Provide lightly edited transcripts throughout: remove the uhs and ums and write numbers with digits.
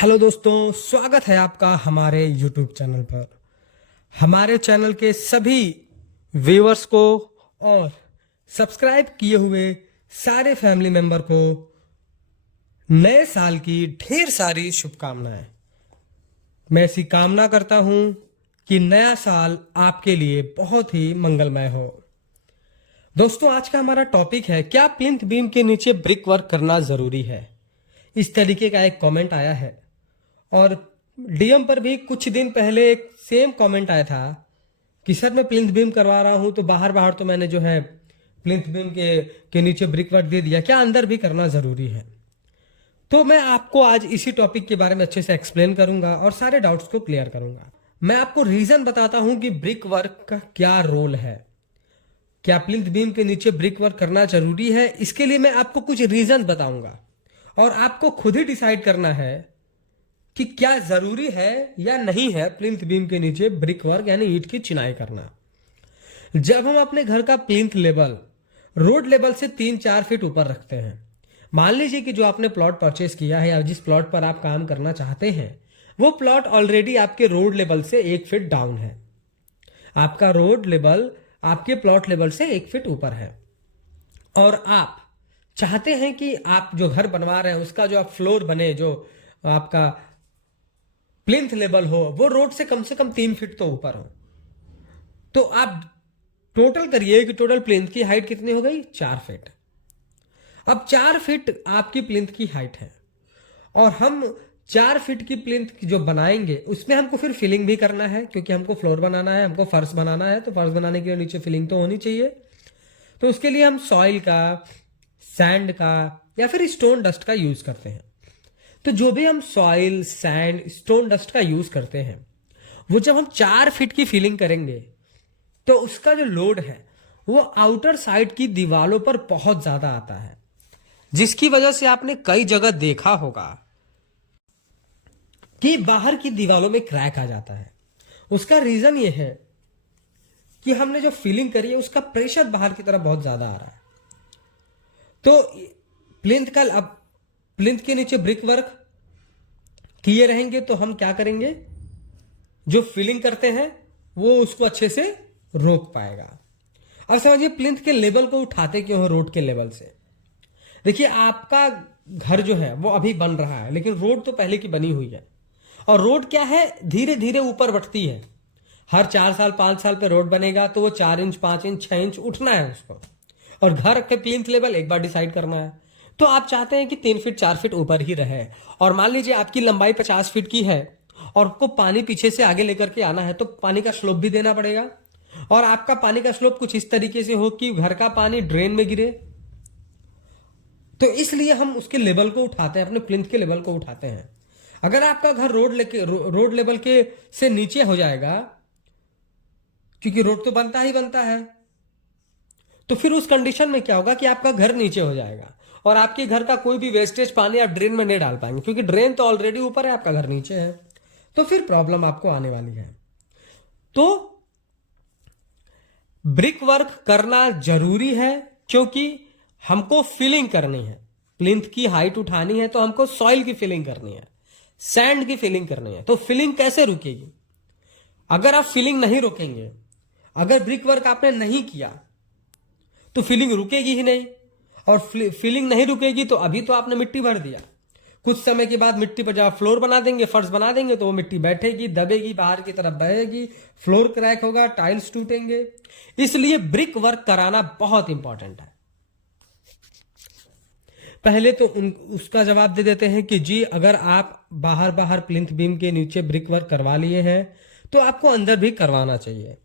Hello दोस्तों, स्वागत है आपका हमारे YouTube चैनल पर। हमारे चैनल के सभी व्यूअर्स को और सब्सक्राइब किए हुए सारे फैमिली मेंबर को नए साल की ढेर सारी शुभकामनाएं। मैं ऐसी कामना करता हूं कि नया साल आपके लिए बहुत ही मंगलमय हो। दोस्तों, आज का हमारा टॉपिक है, क्या प्लिंथ बीम के नीचे ब्रिक वर्क करना जरूरी है। इस तरीके का एक कमेंट आया है और डीएम पर भी कुछ दिन पहले एक सेम कमेंट आया था कि सर मैं प्लिंथ बीम करवा रहा हूं तो बाहर तो मैंने जो है प्लिंथ बीम के नीचे ब्रिक वर्क दे दिया, क्या अंदर भी करना जरूरी है। तो मैं आपको आज इसी टॉपिक के बारे में अच्छे से एक्सप्लेन करूंगा और सारे डाउट्स को क्लियर करूंगा। मैं आपको रीजन बताता हूं कि ब्रिक वर्क का क्या रोल है, क्या प्लिंथ बीम के नीचे ब्रिक वर्क करना जरूरी है। इसके लिए मैं आपको कुछ रीजन बताऊंगा और आपको खुद ही डिसाइड करना है कि क्या जरूरी है या नहीं है प्लिंथ बीम के नीचे ब्रिक वर्क यानी ईंट की चिनाई करना। जब हम अपने घर का प्लिंथ लेवल रोड लेवल से 3-4 फीट ऊपर रखते हैं, मान लीजिए कि जो आपने प्लॉट परचेस किया है या जिस प्लॉट पर आप काम करना चाहते हैं वो प्लॉट ऑलरेडी आपके रोड लेवल से 1 फीट डाउन है, आपका रोड लेवल आपके प्लॉट लेवल से 1 फीट ऊपर है और आप चाहते हैं कि आप जो घर बनवा रहे हैं उसका जो आप फ्लोर बने, जो आपका प्लिंथ लेवल हो वो रोड से कम 3 फीट तो ऊपर हो। तो आप टोटल करिए कि टोटल प्लिंथ की हाइट कितनी हो गई, 4 फीट। अब 4 फीट आपकी प्लिंथ की हाइट है और हम 4 फीट की प्लिंथ जो बनाएंगे उसमें हमको फिर फिलिंग भी करना है, क्योंकि हमको फ्लोर बनाना है, हमको फर्श बनाना है। तो फर्श बनाने के लिए नीचे फिलिंग तो होनी चाहिए। तो उसके लिए हम सॉइल का, सैंड का या फिर स्टोन डस्ट का यूज करते हैं। तो जो भी हम सॉइल, सैंड, स्टोन डस्ट का यूज करते हैं वो जब हम 4 फीट की फिलिंग करेंगे तो उसका जो लोड है वो आउटर साइड की दीवारों पर बहुत ज्यादा आता है, जिसकी वजह से आपने कई जगह देखा होगा कि बाहर की दीवारों में क्रैक आ जाता है। उसका रीजन ये है कि हमने जो फिलिंग करी है उसका प्रेशर बाहर की तरफ बहुत ज्यादा आ रहा है। तो प्लिंथ के नीचे ब्रिक वर्क किए रहेंगे तो हम क्या करेंगे, जो फिलिंग करते हैं वो उसको अच्छे से रोक पाएगा। अब समझिए प्लिंथ के लेवल को उठाते क्यों है रोड के लेवल से। देखिए, आपका घर जो है वो अभी बन रहा है लेकिन रोड तो पहले की बनी हुई है और रोड क्या है, धीरे धीरे ऊपर बढ़ती है। हर 4 साल 5 साल पे रोड बनेगा तो वो 4 इंच 5 इंच 6 इंच उठना है उसको, और घर के प्लिंथ लेवल एक बार डिसाइड करना है। तो आप चाहते हैं कि 3 फीट 4 फीट ऊपर ही रहे, और मान लीजिए आपकी लंबाई 50 फीट की है और आपको पानी पीछे से आगे लेकर के आना है तो पानी का स्लोप भी देना पड़ेगा, और आपका पानी का स्लोप कुछ इस तरीके से हो कि घर का पानी ड्रेन में गिरे। तो इसलिए हम उसके लेवल को उठाते हैं, अपने प्लिंथ के लेवल को उठाते हैं। अगर आपका घर रोड लेवल के से नीचे हो जाएगा, क्योंकि रोड तो बनता ही बनता है, तो फिर उस कंडीशन में क्या होगा कि आपका घर नीचे हो जाएगा और आपके घर का कोई भी वेस्टेज पानी आप ड्रेन में नहीं डाल पाएंगे, क्योंकि ड्रेन तो ऑलरेडी ऊपर है, आपका घर नीचे है। तो फिर प्रॉब्लम आपको आने वाली है। तो ब्रिक वर्क करना जरूरी है क्योंकि हमको फिलिंग करनी है, प्लिंथ की हाइट उठानी है तो हमको सॉइल की फिलिंग करनी है, सैंड की फिलिंग करनी है। तो फिलिंग कैसे रुकेगी? अगर आप फिलिंग नहीं रोकेंगे, अगर ब्रिक वर्क आपने नहीं किया तो फिलिंग रुकेगी ही नहीं, और फिलिंग नहीं रुकेगी तो अभी तो आपने मिट्टी भर दिया, कुछ समय के बाद मिट्टी पर जब आप फ्लोर बना देंगे, फर्श बना देंगे तो वो मिट्टी बैठेगी, दबेगी, बाहर की तरफ बहेगी, फ्लोर क्रैक होगा, टाइल्स टूटेंगे। इसलिए ब्रिक वर्क कराना बहुत इंपॉर्टेंट है। पहले तो उसका जवाब दे देते हैं कि जी, अगर आप बाहर प्लिंथ बीम के नीचे ब्रिक वर्क करवा लिए हैं तो आपको अंदर भी करवाना चाहिए।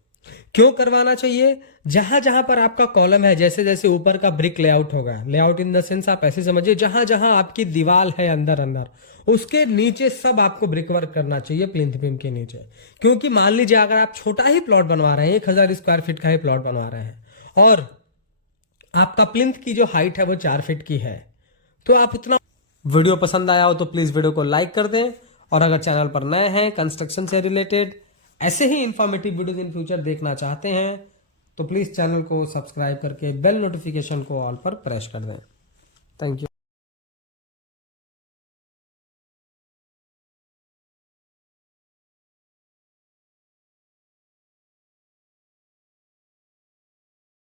क्यों करवाना चाहिए? जहां जहां पर आपका कॉलम है, जैसे जैसे ऊपर का ब्रिक लेआउट होगा, लेआउट इन द सेंस आप ऐसे समझिए जहां जहां आपकी दीवार है अंदर उसके नीचे सब आपको ब्रिक वर्क करना चाहिए प्लिंथ बीम के नीचे। क्योंकि मान लीजिए अगर आप छोटा ही प्लॉट बनवा रहे हैं, 1000 स्क्वायर फीट का ही प्लॉट बनवा रहे हैं और आपका प्लिंथ की जो हाइट है वो 4 फीट की है, तो आप उतना। वीडियो पसंद आया हो तो प्लीज वीडियो को लाइक कर दें, और अगर चैनल पर नए हैं, कंस्ट्रक्शन से रिलेटेड ऐसे ही इंफॉर्मेटिव वीडियोस इन फ्यूचर देखना चाहते हैं तो प्लीज चैनल को सब्सक्राइब करके बेल नोटिफिकेशन को ऑल पर प्रेस कर दें। Thank you.